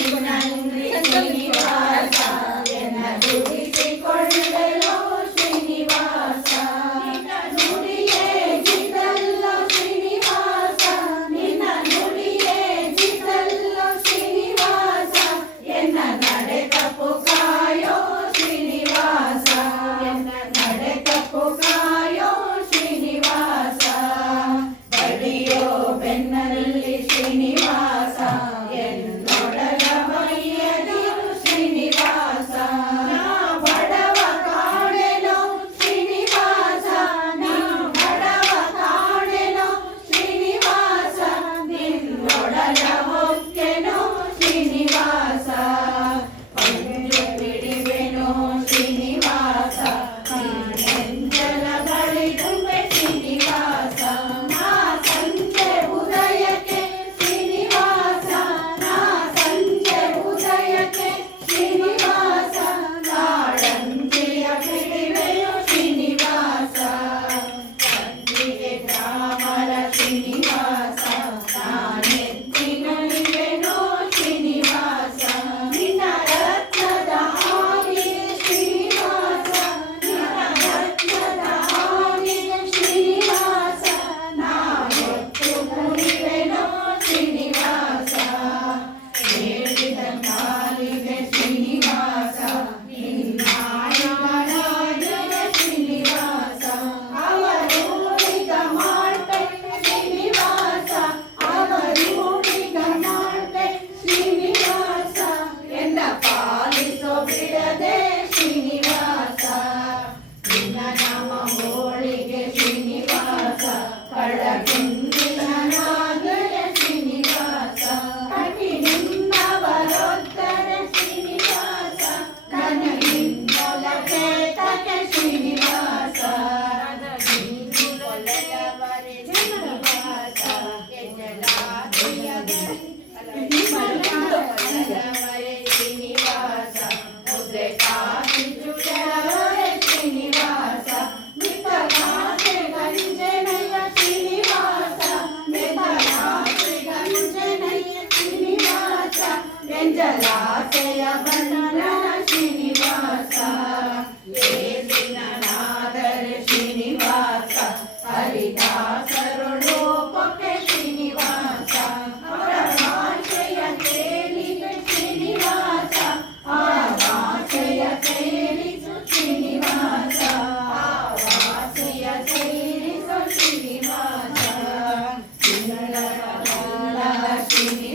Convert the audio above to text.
you're going to I Happy